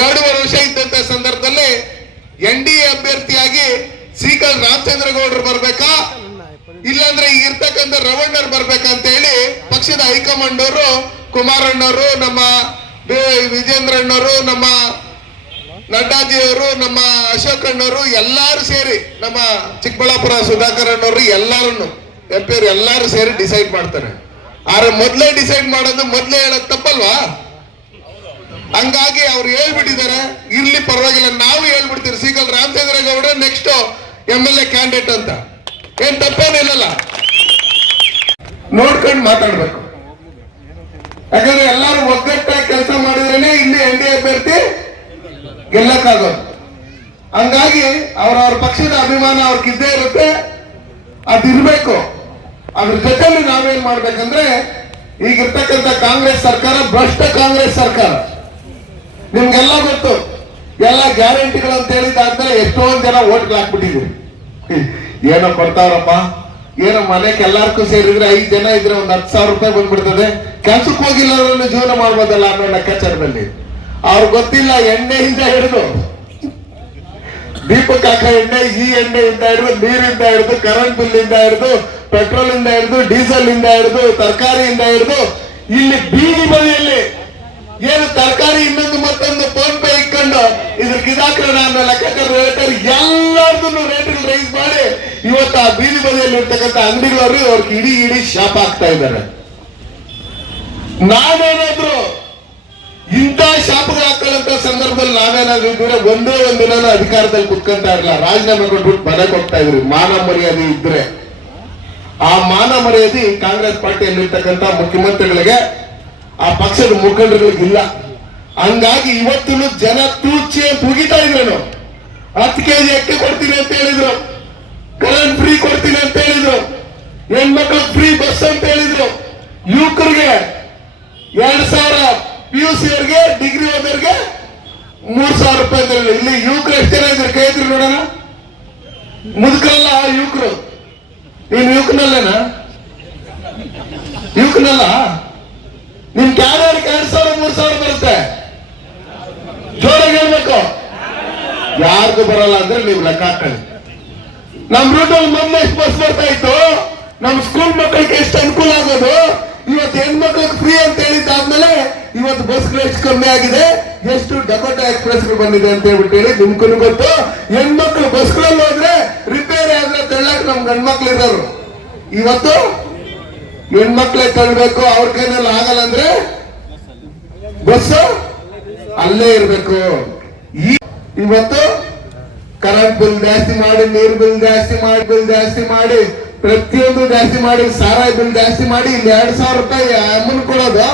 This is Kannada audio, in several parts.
ಎರಡೂವರೆ ವರ್ಷ ಇದ್ದಂತ ಸಂದರ್ಭದಲ್ಲಿ ಎನ್ ಡಿ ಎ ಅಭ್ಯರ್ಥಿಯಾಗಿ ಸೀಕಲ್ ರಾಮಚಂದ್ರ ಬರಬೇಕಾ? ಇಲ್ಲಾಂದ್ರೆ ಈಗ ಇರ್ತಕ್ಕಂಥ ರವಣ್ಣರ್ ಅಂತ ಹೇಳಿ ಪಕ್ಷದ ಹೈಕಮಾಂಡ್ ಅವರು ಕುಮಾರಣ್ಣವರು ನಮ್ಮ ವಿಜೇಂದ್ರಣ್ಣವರು ನಮ್ಮ ನಡ್ಡಾಜಿಯವರು ನಮ್ಮ ಅಶೋಕ್ ಅಣ್ಣವರು ಎಲ್ಲಾರು ಸೇರಿ ನಮ್ಮ ಚಿಕ್ಕಬಳ್ಳಾಪುರ ಸುಧಾಕರ್ ಅಣ್ಣವರು ಎಲ್ಲಾರನ್ನು, ಎಂ ಪಿ ಅವರು ಎಲ್ಲಾರು ಸೇರಿ ಡಿಸೈಡ್ ಮಾಡ್ತಾರೆ. ಆದ್ರೆ ಮೊದ್ಲೇ ಡಿಸೈಡ್ ಮಾಡೋದು ಮೊದ್ಲೇ ಹೇಳೋದು ತಪ್ಪಲ್ವಾ? ಹಂಗಾಗಿ ಅವ್ರು ಹೇಳ್ಬಿಟ್ಟಿದ್ದಾರೆ, ಇರ್ಲಿ ಪರವಾಗಿಲ್ಲ, ನಾವು ಹೇಳ್ಬಿಡ್ತೀವಿ. Seagull Gowda next M L A candidate ಅಂತ. ಏನ್ ತಪ್ಪೇನಿಲ್ಲಲ್ಲ ನೋಡ್ಕೊಂಡು ಮಾತಾಡ್ಬೇಕು. ಯಾಕಂದ್ರೆ ಎಲ್ಲರೂ ಒಗ್ಗಟ್ಟಾಗಿ ಕೆಲಸ ಮಾಡಿದ್ರೇನೆ ಇಲ್ಲಿ ಎನ್ ಡಿ ಅಭ್ಯರ್ಥಿ ಗೆಲ್ಲಕ್ಕಾಗೋದು. ಹಂಗಾಗಿ ಅವ್ರವ್ರ ಪಕ್ಷದ ಅಭಿಮಾನ ಅವ್ರಿಗೆ ಇದ್ದೇ ಇರುತ್ತೆ. ಅದಿರ್ಬೇಕು ಅದ್ರ ಜೊತೆಲಿ ನಾವೇನ್ ಮಾಡ್ಬೇಕಂದ್ರೆ ಈಗಿರ್ತಕ್ಕಂಥ ಕಾಂಗ್ರೆಸ್ ಸರ್ಕಾರ, ಭ್ರಷ್ಟ ಕಾಂಗ್ರೆಸ್ ಸರ್ಕಾರ. ನಿಮ್ಗೆಲ್ಲ ಗೊತ್ತು. ಎಲ್ಲ ಗ್ಯಾರಂಟಿಗಳು ಅಂತ ಹೇಳಿದ್ದಾದ್ಮೇಲೆ ಎಷ್ಟೋ ಜನ ಓಟ್ಗಳು ಹಾಕ್ಬಿಟ್ಟಿದ್ರು. ಏನೋ ಕೊಡ್ತಾವ್ರಪ್ಪ ಏನೋ ಮನೆಗೆ ಎಲ್ಲಾರ್ಗೂ ಸೇರಿದ್ರೆ ಐದು ಜನ ಇದ್ರೆ ಒಂದ್ ಹತ್ತು ಸಾವಿರ ರೂಪಾಯಿ ಬಂದ್ಬಿಡ್ತದೆ. ಕೆಲ್ಸಕ್ಕೆ ಹೋಗಿಲ್ಲ ಜೀವನ ಮಾಡ್ಬೋದಲ್ಲ ಅನ್ನೋ ಲೆಕ್ಕಾಚಾರದಲ್ಲಿ ಅವ್ರು ಗೊತ್ತಿಲ್ಲ ಎಣ್ಣೆಯಿಂದ ಹಿಡಿದು. ದೀಪಕ್ ಹಾಕ ಎಣ್ಣೆ, ಈ ಎಣ್ಣೆಯಿಂದ ಹಿಡಿದು, ನೀರಿಂದ ಹಿಡಿದು ಕರೆಂಟ್ ಬಿಲ್ ಇಂದ ಹಿಡಿದು ಪೆಟ್ರೋಲ್ ಇಂದ ಹಿಡಿದು ಡೀಸೆಲ್ ಇಂದ ಹಿಡಿದು, ತರಕಾರಿಯಿಂದ ಹಿಡಿದು, ಇಲ್ಲಿ ಬೀದಿ ಬದಿಯಲ್ಲಿ ಏನು ತರಕಾರಿ ಇನ್ನೊಂದು ಮತ್ತೊಂದು ಫೋನ್ ಪೇ ಇಟ್ಕೊಂಡು ಇದ್ರ ಕಿದಾಕರಣ ಅಂದ್ರೆ ಲೆಕ್ಕಾಚಾರ ರೇಟರ್ ಎಲ್ಲಾರ್ದು ರೇಟ್ ರೈಸ್ ಮಾಡಿ ಇವತ್ತು ಆ ಬೀದಿ ಬದಿಯಲ್ಲಿ ಇರ್ತಕ್ಕಂಥ ಅಂಗಡಿಗಳವರು ಅವ್ರಿಗೆ ಇಡೀ ಇಡೀ ಶಾಪ್ ಆಗ್ತಾ ಇದ್ದಾರೆ. ನಾವೇನಾದ್ರು ಇಂಥ ಶಾಪಗ ಹಾಕೊಳ್ಳಂತ ಸಂದರ್ಭದಲ್ಲಿ ನಾವೇನಾದ್ರು ಇದ್ರೆ ಒಂದೇ ಒಂದು ದಿನ ಅಧಿಕಾರದಲ್ಲಿ ಕುತ್ಕೊಂತ ಇರಲ್ಲ. ರಾಜೀನಾಮೆ ಕೊಟ್ಬಿಟ್ಟು ಮನೆಗೆ ಹೋಗ್ತಾ ಇದ್ರು. ಮಾನ ಮರ್ಯಾದೆ ಇದ್ರೆ. ಆ ಮಾನ ಮರ್ಯಾದೆ ಕಾಂಗ್ರೆಸ್ ಪಾರ್ಟಿಯಲ್ಲಿರ್ತಕ್ಕಂಥ ಮುಖ್ಯಮಂತ್ರಿಗಳಿಗೆ ಆ ಪಕ್ಷದ ಮುಖಂಡರುಗಳಿಗಿಲ್ಲ. ಹಂಗಾಗಿ ಇವತ್ತು ಜನ ತೂಚಿ ಅಂತ ಇದ್ರು. ಹತ್ತು ಕೆಜಿ ಅಕ್ಕಿ ಕೊಡ್ತೀನಿ ಅಂತ ಹೇಳಿದ್ರು. ಕರೆಂಟ್ ಫ್ರೀ ಕೊಡ್ತೀನಿ ಅಂತ ಹೇಳಿದ್ರು. ಹೆಣ್ಮಕ್ಳಿಗೆ ಫ್ರೀ ಬಸ್ ಅಂತ ಹೇಳಿದ್ರು. ಯುವಕರಿಗೆ ಎರಡ್ ಸಾವಿರ ಪಿ ಯು ಸಿ ಅವ್ರಿಗೆ ಡಿಗ್ರಿ ಓದೋರಿಗೆ ಮೂರ್ ಸಾವಿರ ರೂಪಾಯಿ ಇಲ್ಲಿ ಯುವಕರು ಎಷ್ಟು ಜನ ಇದ್ರು ಕೈ ಇದ್ರು ನೋಡೋಣ ಮುದುಕಲ್ಲ ಯುವಕರು. ನೀನು ಯುವಕನಲ್ಲೇನಾ? ಯುವಕನಲ್ಲ? ನಿಮ್ ಕ್ಯಾರಿಯರ್ಗೆ ಎರಡ್ ಸಾವಿರ, ಮೂರ್ ಸಾವಿರ ಬರುತ್ತೆ. ಜೋರಾಗಿ ಹೇಳ್ಬೇಕು. ಯಾರಿಗೂ ಬರಲ್ಲ ಅಂದ್ರೆ ನೀವು ಲೆಕ್ಕ ಹಾಕೊಳ್ಳಿ ನಮ್ ರೂಟಲ್ಲಿ ಮೊನ್ನೆ ಎಷ್ಟು ಬಸ್ ಬರ್ತಾ ಇತ್ತು. ನಮ್ ಸ್ಕೂಲ್ ಮಕ್ಕಳಿಗೆ ಎಷ್ಟು ಅನುಕೂಲ ಆಗೋದು. ಇವತ್ತು ಹೆಣ್ಮಕ್ಳಿಗೆ ಫ್ರೀ ಅಂತ ಹೇಳಿದ್ದಾದ್ಮೇಲೆ ಇವತ್ತು ಬಸ್ಗಳು ಎಷ್ಟು ಕಮ್ಮಿ ಆಗಿದೆ. ಎಷ್ಟು ಡಕೋಟಾ ಎಕ್ಸ್ಪ್ರೆಸ್ ಬಂದಿದೆ ಅಂತ ಹೇಳ್ಬಿಟ್ಟು ಹೇಳಿ ನಿಮ್ಗೂ ಗೊತ್ತು. ಹೆಣ್ಮಕ್ಳು ಬಸ್ಗಳಲ್ಲಿ ಹೋದ್ರೆ ರಿಪೇರಿ ಆದ್ರೆ ತೆಳ್ಳಕ್ ನಮ್ ಗಂಡ್ಮಕ್ಳು ಇರೋರು. ಇವತ್ತು ಹೆಣ್ಮಕ್ಳೇ ತಳ್ಬೇಕು ಅವ್ರ ಕೈನಲ್ಲಿ ಆಗಲ್ಲ ಅಂದ್ರೆ? ಬಸ್? ಅಲ್ಲೇ ಇರ್ಬೇಕು. ಇವತ್ತು ಕರೆಂಟ್ ಬಿಲ್ ಜಾಸ್ತಿ ಮಾಡಿ, ನೀರ್ ಬಿಲ್ ಜಾಸ್ತಿ ಮಾಡಿ ಬಿಲ್ ಜಾಸ್ತಿ ಮಾಡಿ, ಪ್ರತಿಯೊಂದು ಜಾಸ್ತಿ ಮಾಡಿ, ಸಾರಾಯಿ ಬಿಲ್ ಜಾಸ್ತಿ ಮಾಡಿ, ಇಲ್ಲಿ ಎರಡ್ ಸಾವಿರ ರೂಪಾಯಿ ಅಮ್ಮನ್ ಕೊಡೋದು.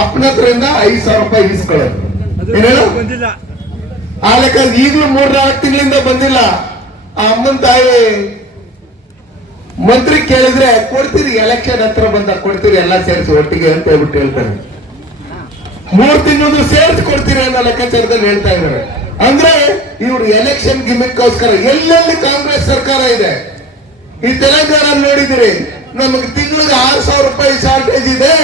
ಅಪ್ಪನ ಹತ್ರದಿಂದ ಐದ್ ಸಾವಿರ ರೂಪಾಯಿ ಇಸ್ಕೊಳ್ಳೋದು. ಏನೇಳು ಆ ಲೆಕ್ಕ ಈಗಲೂ ಮೂರ್ ನಾಲ್ಕು ತಿಂಗಳಿಂದ ಬಂದಿಲ್ಲ. ಆ ಅಮ್ಮನ ತಾಯಿ ಮಂತ್ರಿ ಕೇಳಿದ್ರೆ ಕೊಡ್ತೀರಿ ಎಲೆಕ್ಷನ್ ಹತ್ರ ಬಂದಾಗ ಕೊಡ್ತೀರಿ ಎಲ್ಲ ಸೇರಿಸಿ ಒಟ್ಟಿಗೆ ಅಂತ ಹೇಳ್ಬಿಟ್ಟು ಹೇಳ್ತಾರೆ. ಮೂರ್ ತಿಂಗಳು ಸೇರಿಸಿ ಕೊಡ್ತೀರಿ ಅನ್ನೋ ಲೆಕ್ಕಾಚಾರದಲ್ಲಿ ಹೇಳ್ತಾ ಇದ್ದಾರೆ. ಅಂದ್ರೆ ಇವ್ರು ಎಲೆಕ್ಷನ್ ಗಿಮಿಕ್ಕೋಸ್ಕರ ಎಲ್ಲೆಲ್ಲಿ ಕಾಂಗ್ರೆಸ್ ಸರ್ಕಾರ ಇದೆ, ಈ ತೆಲಂಗಾಣ ನೋಡಿದಿರಿ, ನಮಗೆ ತಿಂಗಳಿಗೆ ಆರು ಸಾವಿರ ರೂಪಾಯಿ ಶಾರ್ಟೇಜ್ ಇದೆ,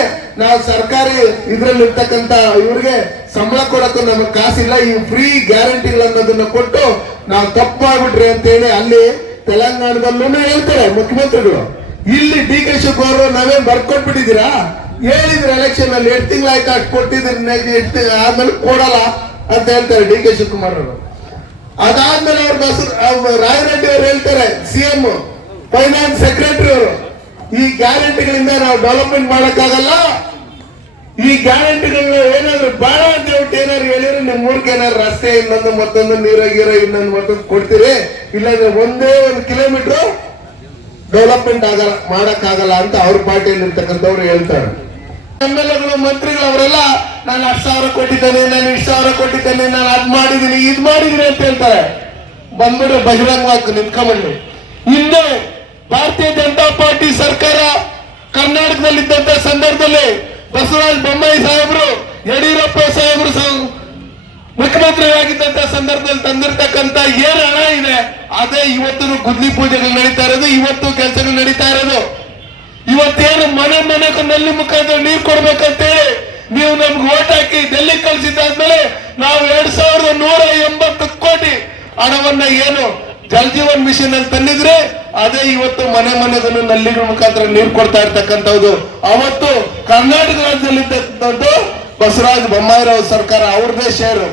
ನಾವು ಸರ್ಕಾರಿ ಇದ್ರಲ್ಲಿ ಇರ್ತಕ್ಕಂತ ಇವ್ರಿಗೆ ಸಂಬಳ ಕೊಡಕ್ಕೂ ನಮಗೆ ಕಾಸಿಲ್ಲ, ಈ ಫ್ರೀ ಗ್ಯಾರಂಟಿಗಳನ್ನೋದನ್ನ ಕೊಟ್ಟು ನಾವು ತಪ್ಪು ಮಾಡ್ಬಿಟ್ರಿ ಅಂತ ಹೇಳಿ ಅಲ್ಲಿ ತೆಲಂಗಾಣದಲ್ಲೂ ಹೇಳ್ತಾರೆ ಮುಖ್ಯಮಂತ್ರಿಗಳು. ಇಲ್ಲಿ ಡಿ ಕೆ ಶಿವಕುಮಾರ್ ನಾವೇನ್ ಬರ್ಕೊಟ್ಬಿಟ್ಟಿದ್ದೀರಾ? ಹೇಳಿದ್ರೆ ಎಲೆಕ್ಷನ್ ಅಲ್ಲಿ ಎರಡು ತಿಂಗಳಾಯ್ತು ಕೊಟ್ಟಿದ್ದೀರಿ ಎಷ್ಟು ಆದ್ಮೇಲೆ ಕೊಡಲ್ಲ ಅಂತ ಹೇಳ್ತಾರೆ ಡಿ ಕೆ ಶಿವಕುಮಾರ್ ಅವರು ಅದಾದ್ಮೇಲೆ ಅವ್ರ ರಾಯರೆಡ್ಡಿ ಅವರು ಹೇಳ್ತಾರೆ ಸಿಎಂ ಫೈನಾನ್ಸ್ ಸೆಕ್ರೆಟರಿ ಅವರು, ಈ ಗ್ಯಾರಂಟಿಗಳಿಂದ ನಾವು ಡೆವಲಪ್ಮೆಂಟ್ ಮಾಡಕ್ಕಾಗಲ್ಲ. ಈ ಗ್ಯಾರಂಟಿಗಳನ್ನ ಏನಾದ್ರು ಬೇಡ ಅಂತ ಹೇಳ್ಬಿಟ್ಟು ಏನಾದ್ರು ಊರ್ಗೆ ಏನಾದ್ರು ರಸ್ತೆ, ಇನ್ನೊಂದು ಮತ್ತೊಂದು ನೀರ, ಗೀರ, ಇನ್ನೊಂದು ಮತ್ತೊಂದು ಕೊಡ್ತೀರಿ? ಇಲ್ಲಾಂದ್ರೆ ಒಂದೇ ಒಂದು ಕಿಲೋಮೀಟರ್ ಡೆವಲಪ್ಮೆಂಟ್ ಆಗಲ್ಲ, ಮಾಡಕ್ಕಾಗಲ್ಲ ಅಂತ ಅವ್ರ ಪಾರ್ಟಿಯಲ್ಲಿ ಇರ್ತಕ್ಕಂಥವ್ರು ಹೇಳ್ತಾರೆ. ಎಂ ಎಲ್ ಎಗಳು, ಮಂತ್ರಿಗಳು ಅವರೆಲ್ಲ, ನಾನು ಹತ್ತು ಸಾವಿರ ಕೊಟ್ಟಿದ್ದೇನೆ, ನಾನು ಇಷ್ಟು ಸಾವಿರ ಕೊಟ್ಟಿದ್ದೇನೆ, ನಾನು ಅದ್ ಮಾಡಿದೀನಿ ಇದ್ ಮಾಡಿದೀನಿ ಅಂತ ಹೇಳ್ತಾರೆ. ಬಂದ್ಬಿಟ್ರೆ ಬಹಿರಂಗವಾಗಿ ನಿಂತ್ಕೊಂಡ್ಬಂದು ಹಿಂದೆ ಭಾರತೀಯ ಜನತಾ ಪಾರ್ಟಿ ಸರ್ಕಾರ ಕರ್ನಾಟಕದಲ್ಲಿದ್ದಂತ ಸಂದರ್ಭದಲ್ಲಿ ಬಸವರಾಜ ಬೊಮ್ಮಾಯಿ ಸಾಹೇಬರು, ಯಡಿಯೂರಪ್ಪ ಸಾಹೇಬರು ಸಹ- ಮುಖ್ಯಮಂತ್ರಿಯಾಗಿದ್ದಂತ ಸಂದರ್ಭದಲ್ಲಿ ತಂದಿರ್ತಕ್ಕಂತ ಏನ್ ಹಣ ಇದೆ. ಅದೇ ಇವತ್ತು ಗುದ್ಲಿ ಪೂಜೆಗಳು ನಡೀತಾ ಇರೋದು, ಇವತ್ತು ಕೆಲಸಗಳು ನಡೀತಾ ಇರೋದು. ಇವತ್ತೇನು ಮನೆ ಮನೆಗೂ ನಲ್ಲಿ ಮುಖಾಂತರ ನೀರು ಕೊಡ್ಬೇಕಂತೇಳಿ ನೀವು ನಮ್ಗೆ ಓಟ್ ಹಾಕಿ ಡೆಲ್ಲಿ ಕಳಿಸಿದ್ದಾದ್ಮೇಲೆ ನಾವು ಎರಡ್ ಸಾವಿರದ ನೂರ ಎಂಬತ್ತು ಕೋಟಿ ಹಣವನ್ನ ಏನು ಜಲ್ ಜೀವನ್ ಮಿಷನ್ ಅಲ್ಲಿ ತಂದಿದ್ರೆ ಅದೇ ಇವತ್ತು ಮನೆ ಮನೆಗೂ ನಲ್ಲಿಗಳ ಮುಖಾಂತರ ನೀರು ಕೊಡ್ತಾ ಇರ್ತಕ್ಕಂಥದ್ದು. ಅವತ್ತು ಕರ್ನಾಟಕ ರಾಜ್ಯದಲ್ಲಿ ಬಸವರಾಜ ಬೊಮ್ಮಾಯಿರಾವ್ ಸರ್ಕಾರ ಅವ್ರದೇ ಶೇರು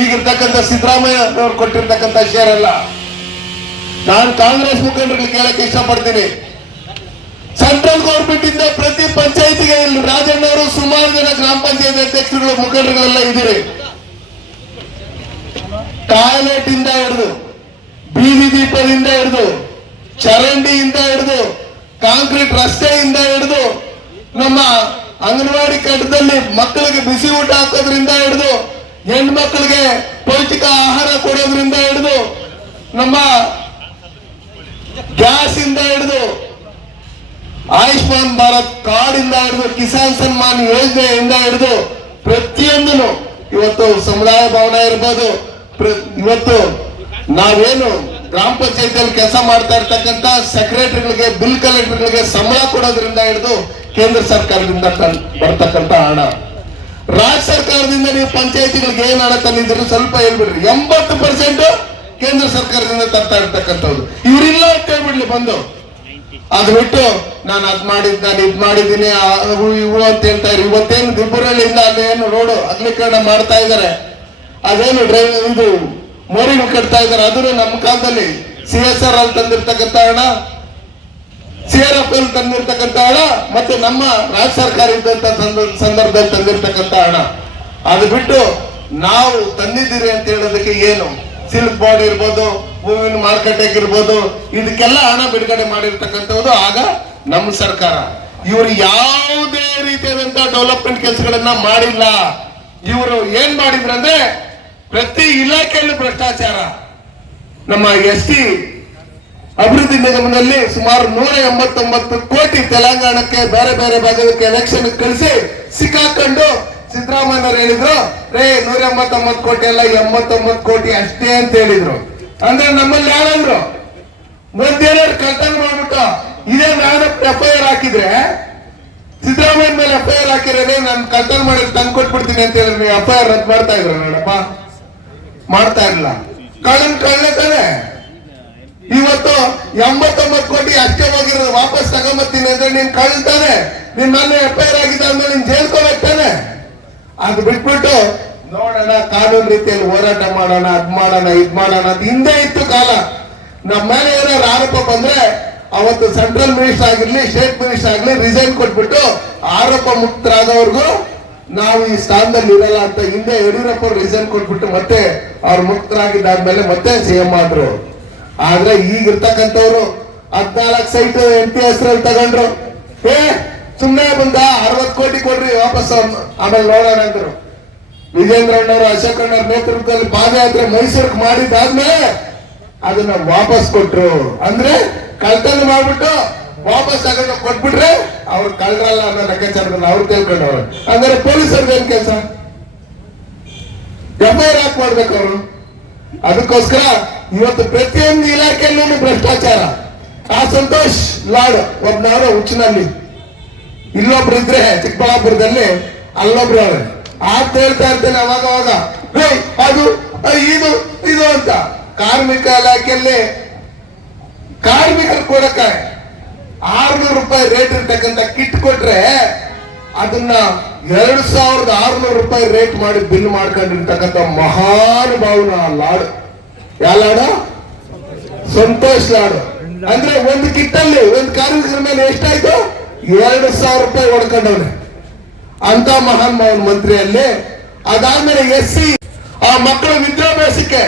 ಈಗಿರ್ತಕ್ಕಂಥ ಸಿದ್ದರಾಮಯ್ಯ ಅವ್ರು ಕೊಟ್ಟಿರ್ತಕ್ಕಂಥ ಶೇರ್ ಅಲ್ಲ. ನಾನು ಕಾಂಗ್ರೆಸ್ ಮುಖಂಡರಿಗೆ ಕೇಳಕ್ಕೆ ಇಷ್ಟಪಡ್ತೀನಿ. ಸೆಂಟ್ರಲ್ ಗೌರ್ಮೆಂಟ್ ಇಂದ ಪ್ರತಿ ಪಂಚಾಯತಿಗೆ ಇಲ್ಲಿ ರಾಜಣ್ಣ ಅವರು ಸುಮಾರು ಜನ ಗ್ರಾಮ ಪಂಚಾಯತ್ ಅಧ್ಯಕ್ಷರುಗಳು, ಮುಖಂಡರುಗಳೆಲ್ಲ ಇದ್ದೀರಿ. ಟಾಯ್ಲೆಟ್ ಇಂದ ಹಿಡಿದು, ಬೀದಿ ದೀಪದಿಂದ ಹಿಡಿದು, ಚರಂಡಿಯಿಂದ ಹಿಡಿದು ಕಾಂಕ್ರೀಟ್ ರಸ್ತೆಯಿಂದ ಹಿಡಿದು, ನಮ್ಮ ಅಂಗನವಾಡಿ ಕಟ್ಟದಲ್ಲಿ ಮಕ್ಕಳಿಗೆ ಬಿಸಿ ಊಟ ಹಾಕೋದ್ರಿಂದ ಹಿಡಿದು ಹೆಣ್ಮಕ್ಳಿಗೆ ಪೌಷ್ಟಿಕ ಆಹಾರ ಕೊಡೋದ್ರಿಂದ ಹಿಡಿದು ನಮ್ಮ ಗ್ಯಾಸ್ ಇಂದ ಹಿಡಿದು ಆಯುಷ್ಮಾನ್ ಭಾರತ್ ಕಾರ್ಡ್ ಇಂದ ಹಿಡಿದು ಕಿಸಾನ್ ಸನ್ಮಾನ್ ಯೋಜನೆಯಿಂದ ಹಿಡಿದು ಪ್ರತಿಯೊಂದನು ಇವತ್ತು ಸಮುದಾಯ ಭವನ ಇರ್ಬೋದು. ಇವತ್ತು ನಾವೇನು ಗ್ರಾಮ ಪಂಚಾಯತಿಯಲ್ಲಿ ಕೆಲಸ ಮಾಡ್ತಾ ಇರ್ತಕ್ಕಂಥ ಸೆಕ್ರೆಟರಿಗಳಿಗೆ, ಬಿಲ್ ಕಲೆಕ್ಟರ್ಗಳಿಗೆ ಸಂಬಳ ಕೊಡೋದ್ರಿಂದ ಹಿಡಿದು ಕೇಂದ್ರ ಸರ್ಕಾರದಿಂದ ಬರ್ತಕ್ಕಂತ ಹಣ. ರಾಜ್ಯ ಸರ್ಕಾರದಿಂದ ನೀವು ಪಂಚಾಯತಿಗಳಿಗೆ ಏನ್ ಹಣ ತಂದಿದ್ರು ಸ್ವಲ್ಪ ಹೇಳ್ಬಿಡ್ರಿ. ಎಂಬತ್ತು ಪರ್ಸೆಂಟ್ ಕೇಂದ್ರ ಸರ್ಕಾರದಿಂದ ತರ್ತಾ ಇರ್ತಕ್ಕಂಥವ್ರು. ಇವರಿಲ್ಲ ಅಂತ ಹೇಳ್ಬಿಡ್ಲಿ ಬಂದು. ಅದು ಬಿಟ್ಟು ನಾನು ಅದ್ ಮಾಡಿದ್ ನಾನು ಇದ್ ಮಾಡಿದ್ದೀನಿ ಇವು ಅಂತ ಹೇಳ್ತಾ ಇರಿ ಇವತ್ತೇನು ದಿಬ್ಬರಲ್ಲಿ ಅಲ್ಲಿ ಏನು ರೋಡು ಅಗ್ಲೀಕರಣ ಮಾಡ್ತಾ ಇದ್ದಾರೆ ಅದೇನು ಡ್ರೈವ್ ಇದು ಮೋರಿಗಳು ಕಟ್ತಾ ಇದ್ದಾರೆ ಅದನ್ನು ನಮ್ಮ ಕಾಲದಲ್ಲಿ ಸಿ ಎಸ್ ಆರ್ ಅಲ್ಲಿ ತಂದಿರ್ತಕ್ಕಂಥ ಹಣ ಸಿ ಆರ್ ಎಫ್ ಅಲ್ಲಿ ತಂದಿರ್ತಕ್ಕಂಥ ಹಣ ಮತ್ತೆ ನಮ್ಮ ರಾಜ್ಯ ಸರ್ಕಾರ ಇದ್ದಂತ ಸಂದ- ಸಂದರ್ಭದಲ್ಲಿ ತಂದಿರ್ತಕ್ಕಂಥ ಹಣ. ಅದು ಬಿಟ್ಟು ನಾವು ತಂದಿದ್ದೀರಿ ಅಂತ ಹೇಳೋದಕ್ಕೆ ಏನು? ಸಿಲ್ಕ್ ಬೋರ್ಡ್ ಇರ್ಬೋದು, ಹೂವಿನ ಮಾರ್ಕೆಟ್ ಇರ್ಬೋದು, ಇದಕ್ಕೆಲ್ಲ ಹಣ ಬಿಡುಗಡೆ ಮಾಡಿರ್ತಕ್ಕಂಥದ್ದು ಆಗ ನಮ್ಮ ಸರ್ಕಾರ. ಇವರು ಯಾವುದೇ ರೀತಿಯಾದಂತ ಡೆವಲಪ್ಮೆಂಟ್ ಕೆಲಸಗಳನ್ನ ಮಾಡಿಲ್ಲ. ಇವರು ಏನ್ ಮಾಡಿದ್ರಂದ್ರೆ ಪ್ರತಿ ಇಲಾಖೆಯಲ್ಲೂ ಭ್ರಷ್ಟಾಚಾರ. ನಮ್ಮ ಎಸ್ ಟಿ ಅಭಿವೃದ್ಧಿ ನಿಗಮದಲ್ಲಿ ಸುಮಾರು ನೂರ ಎಂಬತ್ತೊಂಬತ್ತು ಕೋಟಿ ತೆಲಂಗಾಣಕ್ಕೆ ಬೇರೆ ಬೇರೆ ಭಾಗಕ್ಕೆ ಎಲೆಕ್ಷನ್ ಕಳಿಸಿ ಸಿಕ್ಕಾಕೊಂಡು ಸಿದ್ದರಾಮಯ್ಯನವ್ರು ಹೇಳಿದ್ರು, ರೇ, ನೂರ ಎಂಬತ್ತೊಂಬತ್ತು ಕೋಟಿ ಅಲ್ಲ, ಎಂಬತ್ತೊಂಬತ್ತು ಕೋಟಿ ಅಷ್ಟೇ ಅಂತ ಹೇಳಿದ್ರು. ಅಂದ್ರೆ ನಮ್ಮಲ್ಲಿ ಯಾರಂದ್ರು? ಮಧ್ಯಾಹ್ನ ಕಳ್ತನ ಮಾಡ್ಬಿಟ್ಟು ಇದೇ ನಾನು ಎಫ್ ಐ ಆರ್ ಹಾಕಿದ್ರೆ, ಸಿದ್ದರಾಮಯ್ಯ ಮೇಲೆ ಎಫ್ ಐ ಆರ್ ಹಾಕಿದ್ರೆ ನಾನು ಕಳ್ತನ ಮಾಡಿ ತಂದು ಕೊಟ್ಬಿಡ್ತೀನಿ ಅಂತ ಹೇಳಿದ್ರೆ ಎಫ್ ಐ ಆರ್ ರದ್ದು ಮಾಡ್ತಾ ಇದ್ರು ನೋಡಪ್ಪ? ಮಾಡ್ತಾ ಇಲ್ಲ ಕಳ್ಳನ್ ಕಳ್ಳ ತಾನೆ? ಇವತ್ತು ಎಂಬತ್ತೊಂಬತ್ತು ಕೋಟಿ ಅಷ್ಟೇ ವಾಪಸ್ ತಗೊಂಬತ್ತೀನಿ ಅಂದ್ರೆ ನೀನ್ ಕಳ್ತಾನೆ. ನಿನ್ ಮೊನ್ನೆ ಎಫ್ ಆಗಿದೆ ಅಂದ್ರೆ ನೀನ್ ಜೇಲ್ಕೊಳ್ತಾನೆ ತಾನೆ ಅದು ಬಿಟ್ಬಿಟ್ಟು ನೋಡೋಣ, ಕಾನೂನು ರೀತಿಯಲ್ಲಿ ಹೋರಾಟ ಮಾಡೋಣ, ಅದ್ ಮಾಡೋಣ, ಇದ್ ಮಾಡೋಣ ಅದು ಹಿಂದೆ ಇತ್ತು ಕಾಲ. ನಮ್ಮ ಮೇಲೆ ಏನಾದ್ರು ಆರೋಪ ಬಂದ್ರೆ ಅವತ್ತು ಸೆಂಟ್ರಲ್ ಮಿನಿಸ್ಟರ್ ಆಗಿರ್ಲಿ, ಸ್ಟೇಟ್ ಮಿನಿಸ್ಟರ್ ಆಗ್ಲಿ ರಿಸೈನ್ ಕೊಟ್ಬಿಟ್ಟು ಆರೋಪ ಮುಕ್ತರಾದವ್ರಿಗೂ ನಾವು ಈ ಸ್ಥಾನದಲ್ಲಿ ಇರಲ್ಲ ಅಂತ ಹಿಂದೆ ಯಡಿಯೂರಪ್ಪ ರಿಸೈನ್ ಕೊಟ್ಬಿಟ್ಟು ಮತ್ತೆ ಅವ್ರು ಮುಕ್ತರಾಗಿದ್ದಾದ್ಮೇಲೆ ಮತ್ತೆ ಸಿಎಂ ಆದ್ರು. ಆದ್ರೆ ಈಗ ಇರ್ತಕ್ಕಂಥವ್ರು ಹದ್ನಾಲ್ಕು ಸೈಟ್ ಎಂ ಪಿ ಹೆಸರಲ್ಲಿ ತಗೊಂಡ್ರು. ಏ ಸುಮ್ಮನೆ ಬಂದ ಅರವತ್ ಕೋಟಿ ಕೊಡ್ರಿ, ವಾಪಸ್ ಆಮೇಲೆ ನೋಡೋಣ ಅಂದ್ರು. ವಿಜೇಂದ್ರ ಅಣ್ಣವರು, ಅಶೋಕ್ ಅಣ್ಣವ್ರ ನೇತೃತ್ವದಲ್ಲಿ ಪಾದಯಾತ್ರೆ ಮೈಸೂರಿಗೆ ಮಾಡಿದಾದ್ಮೇಲೆ ಅದನ್ನ ವಾಪಸ್ ಕೊಟ್ರು. ಅಂದ್ರೆ ಕಳ್ತನ ಮಾಡ್ಬಿಟ್ಟು ವಾಪಸ್ ತಗೊಂಡು ಕೊಟ್ಬಿಟ್ರೆ ಅವ್ರು ಕಳ್ರಲ್ಲ ಅನ್ನೋ ಲೆಕ್ಕಾಚಾರದಲ್ಲಿ ಅವ್ರು ತಿಳ್ಕೊಂಡವ್ರು. ಅಂದ್ರೆ ಪೊಲೀಸರಿಗೆ ಏನ್ ಕೆಲಸ? ಎಫ್ ಐ ಆರ್ ಯಾಕೆ ಮಾಡ್ಬೇಕು ಅವರು. ಅದಕ್ಕೋಸ್ಕರ ಇವತ್ತು ಪ್ರತಿಯೊಂದು ಇಲಾಖೆಯಲ್ಲೂ ಭ್ರಷ್ಟಾಚಾರ. ಆ ಸಂತೋಷ್ ಲಾಡ್ ಒಬ್ನವರು ಹುಚ್ಚಿನಲ್ಲಿ ಇಲ್ಲೊಬ್ರು ಇದ್ರೆ ಚಿಕ್ಕಬಳ್ಳಾಪುರದಲ್ಲಿ ಅಲ್ಲೊಬ್ರು ಅವ್ರೆ. ಆತ ಹೇಳ್ತಾ ಇರ್ತೇನೆ ಅವಾಗ ಅವಾಗ. "ಹೇ, ಅದು ಇದು ಇದು ಅಂತ. ಕಾರ್ಮಿಕ ಇಲಾಖೆಯಲ್ಲಿ ಕಾರ್ಮಿಕರು ಕೊಡಕ್ಕೆ ಆರ್ನೂರು ರೂಪಾಯಿ ರೇಟ್ ಇರ್ತಕ್ಕಂಥ ಕಿಟ್ ಕೊಟ್ರೆ ಅದನ್ನ ಎರಡು ಸಾವಿರದ ಆರ್ನೂರು ರೂಪಾಯಿ ರೇಟ್ ಮಾಡಿ ಬಿಲ್ ಮಾಡ್ಕೊಂಡಿರ್ತಕ್ಕಂಥ ಮಹಾನುಭಾವನ ಲಾಡು. ಯಾವ ಸಂತೋಷ್ ಲಾಡು. ಅಂದ್ರೆ ಒಂದು ಕಿಟ್ಟಲ್ಲಿ ಒಂದು ಕಾರ್ಮಿಕರ ಮೇಲೆ ಎಷ್ಟಾಯ್ತು? ಎರಡು ಸಾವಿರ ರೂಪಾಯಿ ಹೊಡ್ಕೊಂಡವ್ನೆ. ಅಂತ ಮಹಾನ್ ಮಹಾನ್ ಮಂತ್ರಿಯಲ್ಲಿ, ಅದಾದ್ಮೇಲೆ ಎಸ್ ಸಿ ಆ ಮಕ್ಕಳ ವಿದ್ಯಾಭ್ಯಾಸಕ್ಕೆ,